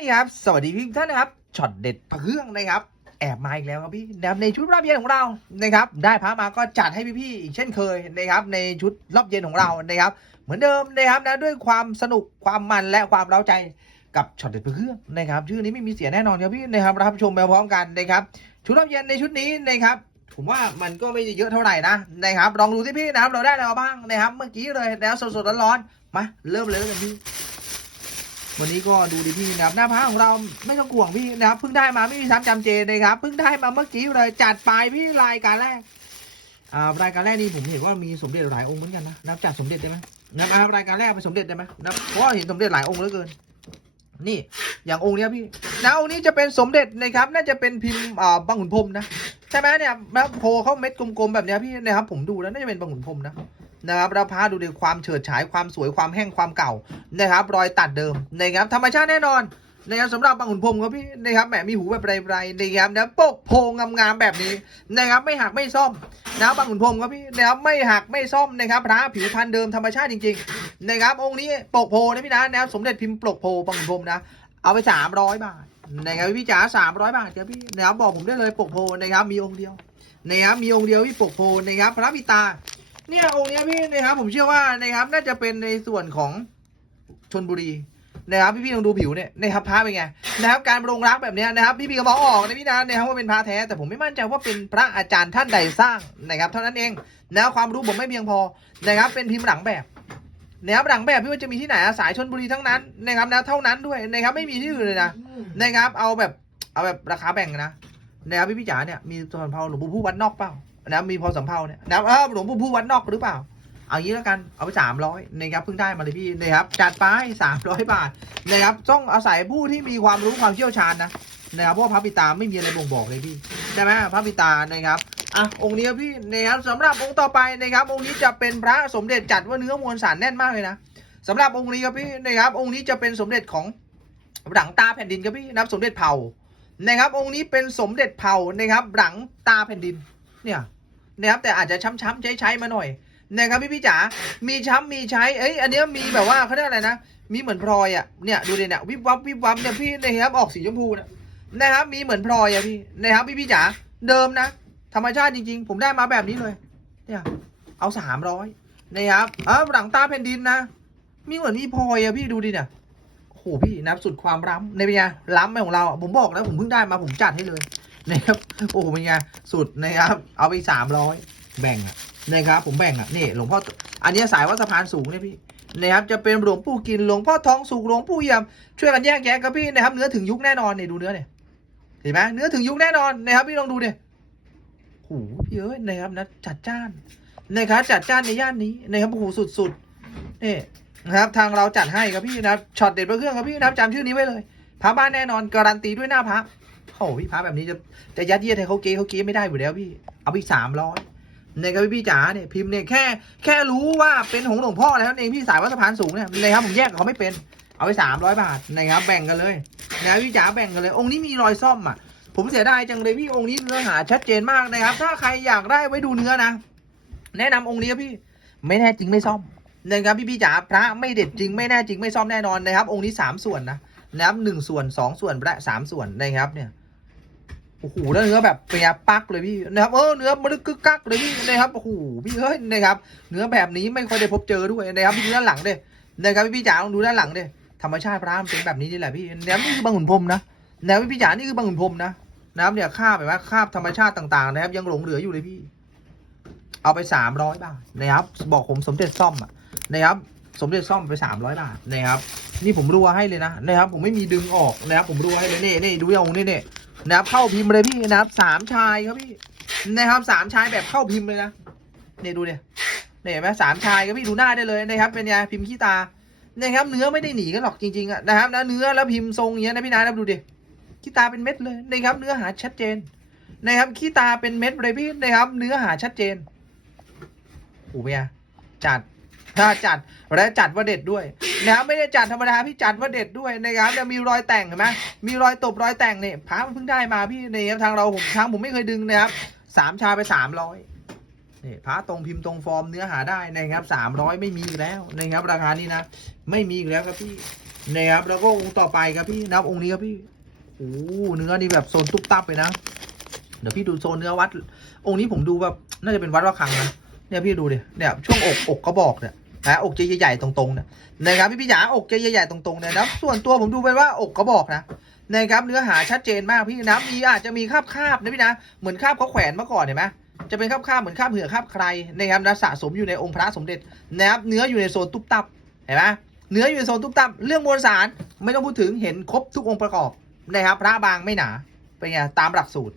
นี่ครับ สวัสดีพี่ท่านนะครับช็อตเด็ดพระเครื่องนะครับ แอบมาอีกแล้วครับพี่นะครับในชุดรอบเย็นของเรานะครับ ได้พระมาก็จัดให้พี่ๆอีกเช่นเคยนะครับ ในชุดรอบเย็นของเรานะครับ เหมือนเดิมนะครับนะด้วยความสนุกความมันและความเร้าใจกับช็อตเด็ดพระเครื่องนะครับ ชื่อนี้ไม่มีเสียแน่นอนครับพี่นะครับรับชมไปพร้อมกันนะครับ ชุดรอบเย็นในชุดนี้นะครับผมว่ามันก็ไม่ได้เยอะเท่าไหร่นะนะครับลองดูที่พี่นะครับเราได้อะไรมาบ้างนะครับ เมื่อกี้เลยแล้วสดๆร้อนๆมาเริ่มเลยกันพี่ วันนี้ก็ดูดิพี่นะครับหน้าพ้าของเราไม่ต้องห่วงพี่นะครับเพิ่งได้มาไม่มีซ้ำจำเจนะครับเพิ่งได้มาเมื่อกี้เลยจัดไปพี่รายการแรกอ่ารายการแรกนี่ผมเห็นว่ามีสมเด็จหลายองค์เหมือนกันนะนับจากสมเด็จได้ไหมนับรายการแรกเป็นสมเด็จได้ไหมนับเพราะเห็นสมเด็จหลายองค์เหลือเกิน นี่อย่างองค์เนี้ยพี่นะองค์นี้จะเป็นสมเด็จนะครับ น่าจะเป็นพิมพ์อ่าบางขุนพรมนะใช่ไหมเนี่ยแล้วโพเข้าเม็ดกลมๆแบบเนี้ยพี่นะครับ ผมดูแล้วน่าจะเป็นบางขุนพรมนะนะครับเราพาดูในความเฉิดฉายความสวยความแห้งความเก่านะครับ รอยตัดเดิมนะครับธรรมชาติแน่นอน นะครับสำหรับบางขุนพรมครับพี่นะครับแหมมีหูแบบไรๆนะครับนะโปกโพงงามๆแบบนี้นะครับไม่หักไม่ซ่อมนะครับบางขุนพรมครับพี่นะครับไม่หักไม่ซ่อมนะครับพระผิวพันธุ์เดิมธรรมชาติจริงๆนะครับองค์นี้ปกโพนะพี่นะนะครับสมเด็จพิมพ์ปกโพบางขุนพรมนะเอาไปสามร้อยบาทนะครับพี่จ๋าสามร้อยบาทครับพี่นะครับบอกผมได้เลยปกโพนะครับมีองค์เดียวนะครับมีองค์เดียวพี่ปกโพนะครับพระปิตาเนี่ยองค์นี้พี่นะครับผมเชื่อว่านะครับน่าจะเป็นในส่วนของชนบุรี นะครับพี่พี่ลองดูผิวเนี่ยนะครับพระเป็นไงนะครับการลงรักแบบเนี้ยนะครับพี่พี่ก็มองออกนะพี่นะนะครับว่าเป็นพระแท้แต่ผมไม่มั่นใจว่าเป็นพระอาจารย์ท่านใดสร้างนะครับเท่านั้นเองนะความรู้ผมไม่เพียงพอนะครับเป็นพิมพ์หลังแบบนะครับหลังแบบพี่ว่าจะมีที่ไหนอะสายชนบุรีทั้งนั้นนะครับนะเท่านั้นด้วยนะครับไม่มีที่อื่นเลยนะนะครับ เอาแบบเอาแบบราคาแบ่งนะนะครับพี่พี่จ๋าเนี่ยมีสำเภาหลวงปู่ผู้วัดนอกเปล่านะครับมีพอสำเภาเนี่ยนะครับหลวงปู่ผู้วัดนอกหรือเปล่า เอางี้แล้วกันเอาไปสามร้อยนะครับเพิ่งได้มาเลยพี่นะครับจัดไปสามร้อยบาทนะครับต้องอาศัยผู้ที่มีความรู้ความเชี่ยวชาญนะนะครับเพราะพระปิตาไม่มีอะไรบ่งบอกเลยพี่ใช่ไหมพระปิตานะครับอะองค์นี้พี่นะครับสำหรับองค์ต่อไปนะครับ องค์นี้จะเป็นพระสมเด็จจัดว่าเนื้อมวลสารแน่นมากเลยนะสำหรับองค์นี้ครับพี่นะครับ องค์นี้จะเป็นสมเด็จของหลังตาแผ่นดินครับพี่นะครับสมเด็จเผ่านะครับ องค์นี้เป็นสมเด็จเผ่านะครับ หลังตาแผ่นดินเนี่ยนะครับแต่อาจจะช้ำๆใช้ๆมาหน่อย นะครับพี่พี่จ๋า มีช้ำมีใช้ เอ้ย อันเนี้ยมีแบบว่าเขาเรียกอะไรนะ มีเหมือนพลอยอะ เนี่ยดูดิเนี่ยวิบวับวิบวับเนี่ยพี่นะครับออกสีชมพูนะนะครับ มีเหมือนพลอยอะพี่นะครับพี่พี่จ๋า เดิมนะ ธรรมชาติจริงๆ ผมได้มาแบบนี้เลย เนี่ย เอาสามร้อยนะครับเออหลังตาแผ่นดินนะ มีเหมือนมีพลอยอะพี่ดูดิเนี่ยโอ้โหพี่นับสุดความล้ำในเป็นไงล้ำของเรา ผมบอกแล้วผมเพิ่งได้มาผมจัดให้เลยนะครับโอ้โหเป็นไงสุดนะครับเอาไปสามร้อยแบ่งอะ นะครับ ผมแบ่งอะนี่หลวงพ่ออันนี้สายวัดสะพานสูงเนี่ยพี่นะครับจะเป็นหลวงปู่กินหลวงพ่อทองสุกหลวงปู่ยี่ยมช่วยกันแยกแยะครับพี่นะครับเนื้อถึงยุคแน่นอนเนี่ยดูเนื้อเนี่ยเห็นไหมเนื้อถึงยุคแน่นอนนะครับพี่ลองดูดิโอ้โหพี่เอ้ยนะครับนะจัดจ้านนะครับจัดจ้านในย่านนี้นะครับโอ้โหสุดๆนี่นะครับทางเราจัดให้ครับพี่นะครับช็อตเด็ดพระเครื่องครับพี่นะครับจำชื่อนี้ไว้เลยพระบ้านแน่นอนการันตีด้วยหน้าพระโอ้พี่พระแบบนี้จะจะยัดเยียดให้เขาเก๊เขาเก๊ไม่ได้อยู่แล้วพี่ เอาไปสามร้อย นี่ยครับพี่พี่จ๋าเนี่ยพิมพ์เนี่ยแค่แค่รู้ว่าเป็นของหลวงพ่อแล้วเองพี่สายวัดสะพานสูงเนี่ยนะครับผมแยกเขาไม่เป็นเอาไปสามร้อยบาทนะครับแบ่งกันเลยนะพี่จ๋าแบ่งกันเลย องค์นี้มีรอยซ่อมอะผมเสียดายจังเลยพี่องค์นี้เนื้อหาชัดเจนมากนะครับ ถ้าใครอยากได้ไว้ดูเนื้อนะ แนะนำองค์นี้ครับพี่ไม่แน่จริงไม่ซ่อมนะครับพี่พี่จ๋าพระไม่เด็ดจริงไม่แน่จริงไม่ซ่อมแน่นอนนะครับ องค์นี้สามส่วนนะนะครับหนึ่งส่วนสองส่วนและสามส่วนนะครับเนี่ย โอ้โหแล้วเนื้อแบบเปียปักเลยพี่นะครับเออเนื้อมันกึกกักเลยพี่นะครับโอ้โหพี่เฮ้ยนะครับ เนื้อแบบนี้ไม่ค่อยได้พบเจอด้วยนะครับพี่ดูด้านหลังเดินะครับพี่จ๋าลองดูด้านหลังเดิธรรมชาติพระมันเป็นแบบนี้นี่แหละพี่นะครับนี่คือบางขุนพรมนะนะครับพี่พี่จ๋านี่คือบางขุนพรมนะนะครับเนี่ยคาบแบบว่าคาบธรรมชาติต่างๆ นะครับ ยังหลงเหลืออยู่เลยพี่ เอาไปสามร้อยบาทนะครับ บอกผมสมเด็จซ่อมอะนะครับ สมเด็จซ่อมไปสามร้อยบาทนะครับ นี่ผมรัวให้เลยนะนะครับ ผมไม่มีดึงออกนะครับ ผมรัวให้เลยนี่นี่ดูเอานี่นี่นะครับ เข้าพิมพ์เลยพี่นะครับสามชายครับพี่นะครับสามชายแบบเข้าพิมพ์เลยนะเนี่ดูเนี่ยนี่เห็นไหมสามชายครับพี่ดูหน้าได้เลยนะครับ เป็นไงพิมพ์ขี้ตานะครับ เนื้อไม่ได้หนีกันหรอกจริงๆอะนะครับนะเนื้อแล้วพิมพ์ทรงอย่างเงี้ยนะพี่นะนะดูดิขี้ตาเป็นเม็ดเลยนะครับ เนื้อหาชัดเจนนะครับขี้ตาเป็นเม็ดเลยพี่นะครับ เนื้อหาชัดเจนโอ้โหเป็นไงจัด ถ้าจัดและจัดว่าเด็ดด้วยนะครับไม่ได้จัดธรรมดาพี่จัดว่าเด็ดด้วยนะครับแล้วมีรอยแต่งเห็นไหมมีรอยตบรอยแต่งเนี่ยพามันเพิ่งได้มาพี่นี่ครับทางเราผมทางผมไม่เคยดึงนะครับสามชาไปสามร้อยนี่พระตรงพิมพ์ตรงฟอร์มเนื้อหาได้นะครับสามร้อยไม่มีอีกแล้วนะครับราคานี้นะ ไม่มีอีกแล้วครับพี่นะครับแล้วก็องค์ต่อไปครับพี่นะครับองค์นี้ครับพี่โอ้เนื้อนี่แบบโซนตุ๊บตับไปนะ เดี๋ยวพี่ดูโซนเนื้อวัด องค์นี้ผมดูแบบน่าจะเป็นวัดระฆังนะ เนี่ยพี่ดูดิเนี่ยช่วงอกอกก็บอกเนี่ยนะอกจะใหญ่ๆตรงๆเนี่ยนะครับพี่พี่จ๋าอกจะใหญ่ๆตรงๆเนี่ยนะส่วนตัวผมดูเป็นว่าอกก็บอกนะนะครับเนื้อหาชัดเจนมากพี่นะมีอาจจะมีคาบคาบๆนะพี่นะเหมือนคาบเขาแขวนเมื่อก่อนเห็นไหมจะเป็นคาบคาบๆเหมือนคาบเหือกคาบใครนะครับนะสะสมอยู่ในองค์พระสมเด็จนะครับเนื้ออยู่ในโซนตุ๊บตับเห็นไหมเนื้ออยู่ในโซนตุ๊บตับเรื่องมวลสารไม่ต้องพูดถึงเห็นครบทุกองค์ประกอบนะครับพระบางไม่หนาเป็นไงตามหลักสูตร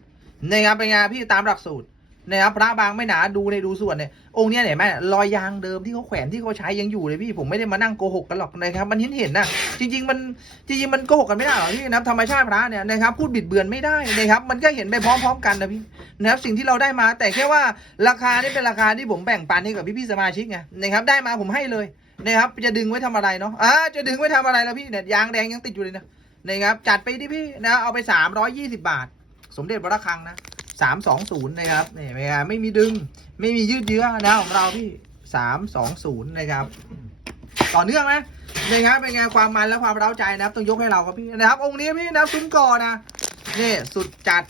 นะครับเป็นไงพี่ตามหลักสูตร นะครับพระบางไม่หนาดูในดูส่วนเนี่ยองค์เนี้ยเห็นไหมรอยยางเดิมที่เขาแขวนที่เขาใช้ยังอยู่เลยพี่ผมไม่ได้มานั่งโกหกกันหรอกนะครับ มันเห็นเห็นนะจริง ๆ มันจริงๆมันโกหกกันไม่ได้หรอกพี่นะธรรมชาติพระเนี่ยนะครับพูดบิดเบือนไม่ได้นะครับ มันก็เห็นไปพร้อม ๆ กันนะพี่นะครับสิ่งที่เราได้มาแต่แค่ว่าราคานี่เป็นราคาที่ผมแบ่งปันให้กับพี่ๆสมาชิกไงนะครับได้มาผมให้เลยนะครับจะดึงไว้ทำอะไรเนาะอ่าจะดึงไว้ทำอะไรแล้วพี่เนี่ยยางแดงยังติดอยู่เลยนะนะครับจัดไปที่พี่นะเอาไป 320 บาท สมเด็จพระคังนะ สามสองศูนย์นะครับเนี่ไม่ไม่มีดึง ไม่มียืดเยื้อนะของเราพี่สามสองศูนย์นะครับ ต่อเนื่องไหมนะครับเป็นไงความมันและความเร้าใจนะครับ ต้องยกให้เราครับพี่นะครับ องค์นี้พี่นะซุ้มกอนะนี่สุดจัด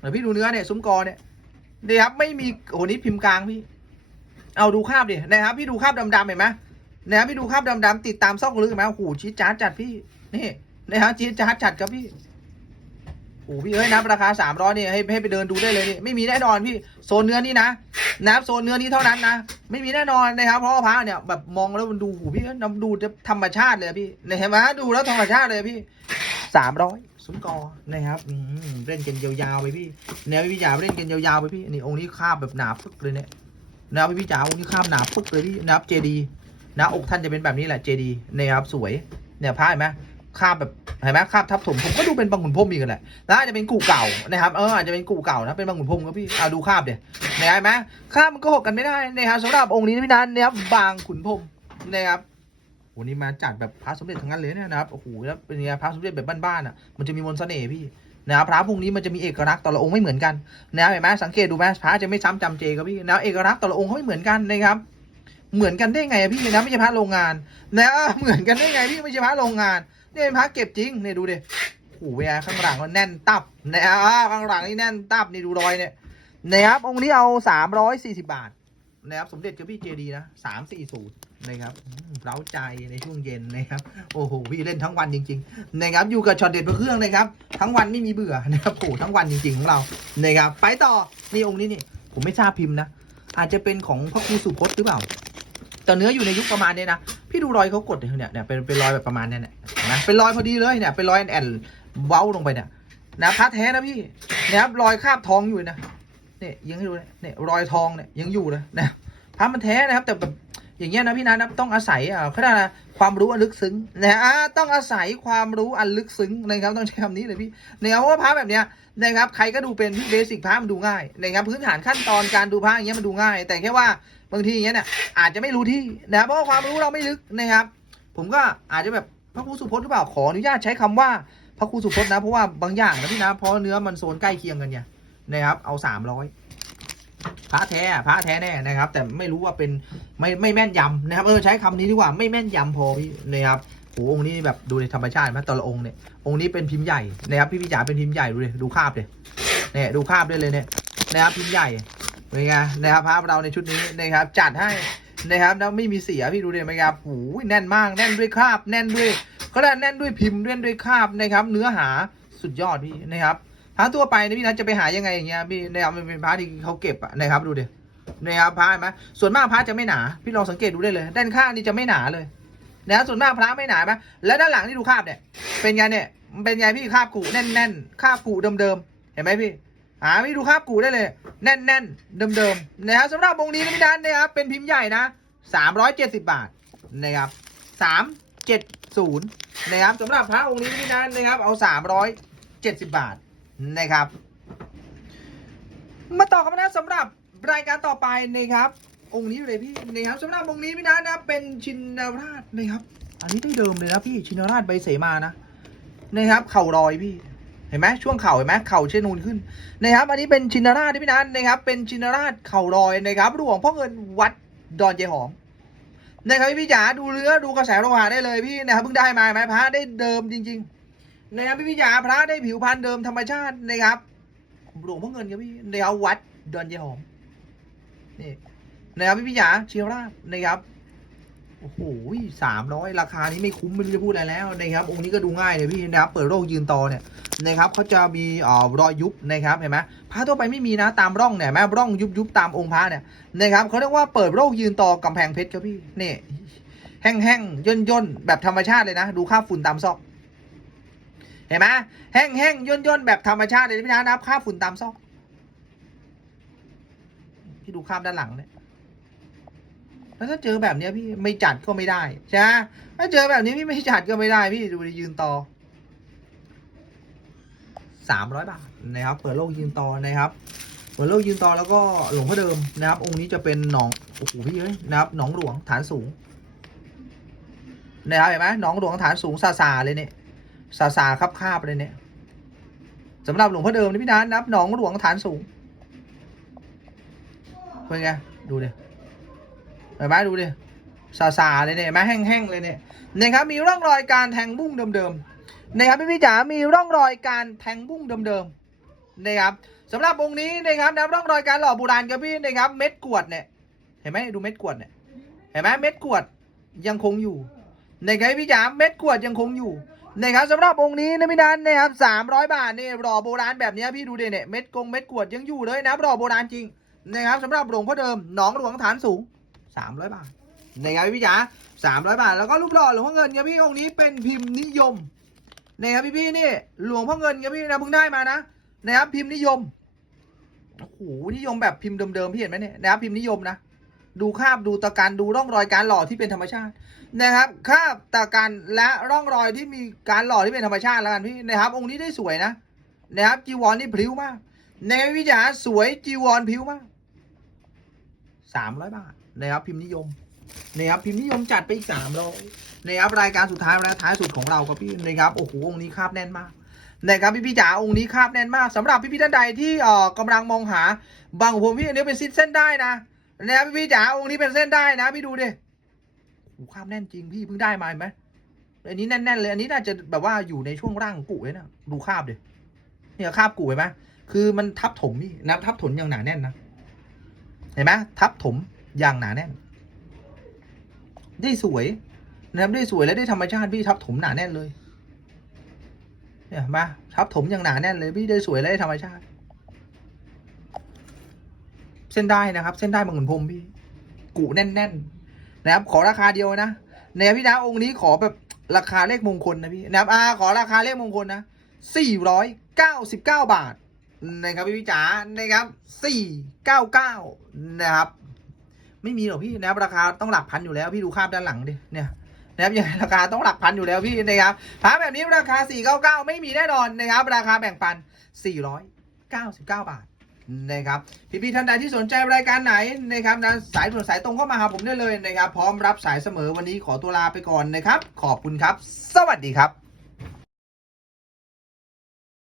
เดี๋ยวพี่ดูเนื้อเนี่ยซุ้มกอเนี่ยนี่ครับไม่มีโอ้โหนี่พิมพ์กลางพี่ เอาดูคราบดินะครับ พี่ดูคราบดำๆเห็นไหมนะครับพี่ดูคราบดำๆติดตามซอกลึกเห็นไหมโอ้โหชี้จ้าจัดพี่นี่นะครับชี้จ้าจัดครับพี่ อ้พี่เอ้ยนับราคาสามร้อยนี่ให้ให้ไปเดินดูได้เลยนี่ไม่มีแน่นอนพี่โซนเนื้อนี่นะนับโซนเนื้อนี้เท่านั้นนะไม่มีแน่นอนนะครับเพราะว่าพระเนี่ยแบบมองแล้วมันดูโอ้พี่เอ้ำดูธรรมชาติเลยพี่เนี่ยเห็นไหมดูแล้วธรรมชาติเลยพี่สามร้อยสุนกอนะครับเล่นกันยาวๆไปพี่แนวพี่จ๋าเล่นกันยาวๆไปพี่นี่องค์นี้คาบแบบหนาฟึกเลยเนี่ยนะครับพี่จ๋าองค์นี้คาบหนาฟึกเลยพี่นับเจดีนะอกท่านจะเป็นแบบนี้แหละเจดีนะครับสวยเนี่ยพระเห็นไหม คาบแบบเห็นไหมคาบทับถมผมก็ดูเป็นบางขุนพรหมอีกแหละแล้วอาจจะเป็นกู่เก่านะครับเอออาจจะเป็นกู่เก่านะเป็นบางขุนพรมครับพี่เอาดูคาบเดี๋ยวเห็นไหมคาบมันก็หกกันไม่ได้นะครับสำหรับองค์นี้พี่นันนะครับบางขุนพรมนะครับวันนี้มาจัดแบบพระสมเด็จทั้งนั้นเลยเนี่ยนะครับโอ้โหแล้วเป็นไงพระสมเด็จแบบบ้านๆอะมันจะมีมนต์เสน่ห์พี่นะครับพระพวกนี้มันจะมีเอกลักษณ์แต่ละองค์ไม่เหมือนกันนะเห็นไหมสังเกตดูไหมพระจะไม่ซ้ำจำเจครับพี่นะเอกลักษณ์แต่ละองค์เขาไม่เหมือนกันนะครับเหมือนกันได้ไงพี่นะไม่ใช่พระโรงงานนะเออเหมือนกันได้ไงพี่ไม่ใช่พระโรงงาน นี่เป็นพระเก็บจริงเนี่ยดูดิโอ้โหเวลาข้างหลังมันแน่นตับนะอ่าข้างหลังนี่แน่นตับนี่ดูรอยเนี่ยนะครับองค์นี้เอาสามร้อยสี่สิบาทนะครับสมเด็จกับพี่เจดีนะสามสี่ศูนย์นะครับเร้าใจในช่วงเย็นนะครับโอ้โหพี่เล่นทั้งวันจริงๆนะครับอยู่กับช็อตเด็ดพระเครื่องนะครับ ทั้งวันไม่มีเบื่อนะครับโอ้ทั้งวันจริงๆของเรานะครับไปต่อนี่องค์นี้นี่ผมไม่ทราบพิมพ์นะอาจจะเป็นของพระครูสุพจน์หรือเปล่าแต่เนื้ออยู่ในยุคประมาณเนี้ยนะ พี่ดูรอยเขากดเนี่ยเนี่ยเป็นเป็นรอยแบบประมาณเนี้ยเนี่ยเห็นไหมเป็นรอยพอดีเลยเนี่ยเป็นรอยแอนๆเว้าลงไปเนี่ยนะพัดแท้นะพี่นี่ยครับรอยคาบทองอยู่นะเนี่ยยังให้ดูเนี่ยรอยทองเนี่ยยังอยู่เลยนะพัดมันแท้นะครับ แต่แบบอย่างเงี้ยนะพี่นะนะต้องอาศัยอ่าเขาเรียกอะความรู้อันลึกซึ้งนะฮะต้องอาศัยความรู้อันลึกซึ้งนะครับต้องใช้คำนี้เลยพี่เนี่ยเพราะว่าพระแบบเนี้ยนะครับใครก็ดูเป็นพี่เบสิกพระมันดูง่ายนะครับพื้นฐานขั้นตอนการดูพระอย่างเงี้ยมันดูง่าย แต่แค่ว่า บางทีอย่างเงี้ยเนี่ยอาจจะไม่รู้ที่นะเพราะความรู้เราไม่ลึกนะครับ ผมก็อาจจะแบบพระครูสุพจน์หรือเปล่าขออนุญาตใช้คำว่าพระครูสุพจน์นะเพราะว่าบางอย่างนะพี่นะเพราะเนื้อมันโซนใกล้เคียงกันไงนะครับ เอาสามร้อยพระแท้พระแท้แน่นะครับ แต่ไม่รู้ว่าเป็นไม่ไม่แม่นยำนะครับเออใช้คำนี้ดีกว่าไม่แม่นยำพอพี่นะครับโหองค์นี้แบบดูในธรรมชาติไหมแต่ละองค์เนี่ยองค์นี้เป็นพิมพ์ใหญ่นะครับพี่พี่จ๋าเป็นพิมพ์ใหญ่ดูเลยดูคาบเลยเนี่ยดูคาบได้เลยเนี่ยนะครับพิมพ์ใหญ่ เป็นไงนะครับภาพเราในชุดนี้นะครับจัดให้นะครับแล้วไม่มีเสียพี่ดูเดิไหมครับโอ้ยแน่นมากแน่นด้วยคราบ แน่นด้วยก็ได้แน่นด้วยพิมพ์แน่นด้วยคราบนะครับ เนื้อหาสุดยอดพี่นะครับพระตัวไปนะพี่นะจะไปหายังไงอย่างเงี้ยพี่นะครับมันเป็นพระที่เขาเก็บอะนะครับดูดินะครับพระไหมส่วนมากพระจะไม่หนา พี่ลองสังเกตดูได้เลย ด้านข้างนี่จะไม่หนาเลยนะครับส่วนมากพระไม่หนาไหมแล้วด้านหลังที่ดูคราบเนี่ย เป็นไงเนี่ยเป็นไงพี่คราบกูแน่นแน่นๆคราบกูเดิมๆเห็นไหมพี่ หาไม่ดูคาบกูได้เลย แน่นแน่นเดิมเดิมนะครับสำหรับวงนี้นะพี่นันนะครับเป็นพิมพ์ใหญ่นะสามร้อยเจ็ดสิบบาทนะครับสามเจ็ดศูนย์นะครับสำหรับพระองค์นี้นะพี่นันนะครับ เอาสามร้อยเจ็ดสิบบาทนะครับ มาต่อกันนะสำหรับรายการต่อไปนะครับ องค์นี้เลยพี่นะครับสำหรับองค์นี้พี่นันนะครับเป็นชินราชนะครับ อันนี้ได้เดิมเลยนะพี่ชินราชใบเสมานะนะครับ เข่ารอยพี่ เห็นไหมช่วงเข่าเห็นไหมเข่าเชนูนขึ้นนะครับอันนี้เป็นชินราชที่พี่นันนะครับ เป็นชินราชเข่ารอยนะครับหลวงพ่อเงินวัดดอนเจหอมนะครับพี่จ๋าดูเนื้อดูกระแสโลหะได้เลยพี่นะครับเพิ่งได้มาไหมพระได้เดิมจริง ๆ นะครับพี่จ๋าพระได้ผิวพรรณเดิมธรรมชาตินะครับหลวงพ่อเงินครับพี่นะครับวัดดอนเยหอมนี่นะครับพี่จ๋าเชียร่าชนะครับ โอ้โหสามร้อยราคานี้ไม่คุ้มไม่รู้จะพูดอะไรแล้วนะครับ องค์นี้ก็ดูง่ายเลยพี่นะครับ เปิดโรคยืนต่อเนี่ยนะครับเขาจะมีอ่อรอยยุบนะครับเห็นไหมพระทั่วไปไม่มีนะตามร่องเนี่ยเห็นไหมร่องยุบยุบตามองค์พระเนี่ยนะครับเขาเรียกว่าเปิดโรคยืนต่อกำแพงเพชรครับพี่นี่แห้งแห้งย่นย่นแบบธรรมชาติเลยนะ ดูค่าฝุ่นตามซอก เห็นไหมแห้งแห้งย่นย่นแบบธรรมชาติเลยพี่นะนับค่าฝุ่นตามซอกพี่ดูข้ามด้านหลังเนี่ย แล้วถ้าเจอแบบเนี้ยพี่ไม่จัดก็ไม่ได้ใช่ไหมถ้าเจอแบบนี้พี่ไม่จัดก็ไม่ได้พี่ดูยืนต่อสามร้อยบาทนะครับ เปิดโลกยืนต่อนะครับเหมือนโลกยืนต่อแล้วก็หลวงพ่อเดิมนะครับ องค์นี้จะเป็นหนองโอ้โหพี่เอ้ยนะครับหนองหลวงฐานสูงนะครับเห็นไหมหนองหลวงฐานสูงซาซาเลยเนี่ยซาซาคับคาบเลยเนี่ยสำหรับหลวงพ่อเดิมนี่พี่นันนับหนองหลวงฐานสูงเป็นไงดูดิ เห็นไหมดูดิซาซาเลยเนี่ยเห็นไหมแห้งๆเลยเนี่ยนะครับมีร่องรอยการแทงบุ้งเดิมๆนะครับพี่พี่จ๋ามีร่องรอยการแทงบุ้งเดิมๆนะครับสำหรับองค์นี้นะครับนับร่องรอยการหล่อโบราณครับพี่นะครับเม็ดกวดเนี่ยเห็นไหมดูเม็ดกวดเนี่ยเห็นไหมเม็ดกวดยังคงอยู่นะครับพี่จ๋าเม็ดกวดยังคงอยู่นะครับสำหรับองค์นี้นะพี่นันนะครับสามร้อยบาทนี่หล่อโบราณแบบนี้พี่ดูดิเนี่ยเม็ดกงเม็ดกวดยังอยู่เลยนะหล่อโบราณจริงนะครับสำหรับหลวงพ่อเดิมหนองหลวงฐานสูง สามร้อยบาทนะครับพี่จ๋าสามร้อยบาท แล้วก็รูปหล่อหลวงพ่อเงินครับพี่องค์นี้เป็นพิมพ์นิยมนะครับพี่พี่นี่หลวงพ่อเงินครับพี่นะเพิ่งได้มานะนะครับพิมพ์นิยมโอ้โหนิยมแบบพิมพ์เดิมๆพี่เห็นไหมเนี่ยนะครับพิมพ์นิยมนะดูคราบดูตะการดูร่องรอยการหล่อที่เป็นธรรมชาตินะครับคราบตะการและร่องรอยที่มีการหล่อที่เป็นธรรมชาติแล้วกันพี่นะครับ องค์นี้ได้สวยนะนะครับจีวรนี่พริ้วมากในวิจารสวยจีวรพริ้วมากสามร้อยบาท นะครับพิมพ์นิยมนะครับพิมพ์นิยมจัดไปอีกสามร้อยนะครับรายการสุดท้ายและท้ายสุดของเราครับพี่นะครับโอ้โหองค์นี้คาบแน่นมากนะครับพี่พี่จ๋าองค์นี้คาบแน่นมากสำหรับพี่พี่ท่านใดที่เอ่อกำลังมองหาบางผมพี่อันนี้เป็นซิดเส้นได้นะนะครับพี่พี่จ๋าองค์นี้เป็นเส้นได้นะ พี่ดูดิโอ้คาบแน่นจริงพี่เพิ่งได้มาไหมอันนี้แน่นๆเลยอันนี้น่าจะแบบว่าอยู่ในช่วงร่างกุเลยนะดูคาบดิเนี่ยคาบกุเห็นไหมคือมันทับถมพี่นะทับถมอย่างหนาแน่นนะเห็นไหมทับถม อย่างหนาแน่น ได้สวยนะครับได้สวยและได้ธรรมชาติพี่ทับถมหนาแน่นเลย เนี่ยมาทับถมอย่างหนาแน่นเลยพี่ได้สวยและได้ธรรมชาติ เส้นได้นะครับ เส้นได้บางขุนพรมพี่กุแน่นๆนนะครับ ขอราคาเดียวนะเนี่ยพี่นะองค์นี้ขอแบบราคาเลขมงคลนะพี่นะครับอ่าขอราคาเลขมงคลนะสี่ร้อยเก้าสิบเก้าบาทนะครับพี่พี่จ๋านะครับสี่เก้าเก้านะครับ ไม่มีหรอกพี่นะครับราคาต้องหลักพันอยู่แล้วพี่ดูคาบด้านหลังดิเนี่ยนะครับยังไงราคาต้องหลักพันอยู่แล้วพี่นะครับพาแบบนี้ราคา 499 ไม่มีแน่นอนนะครับ ราคาแบ่งปัน 499 บาทนะครับพี่ๆท่านใดที่สนใจรายการไหนนะครับนะสายด่วนสายตรงเข้ามาหาผมได้เลยนะครับ พร้อมรับสายเสมอวันนี้ขอตัวลาไปก่อนนะครับ ขอบคุณครับ สวัสดีครับ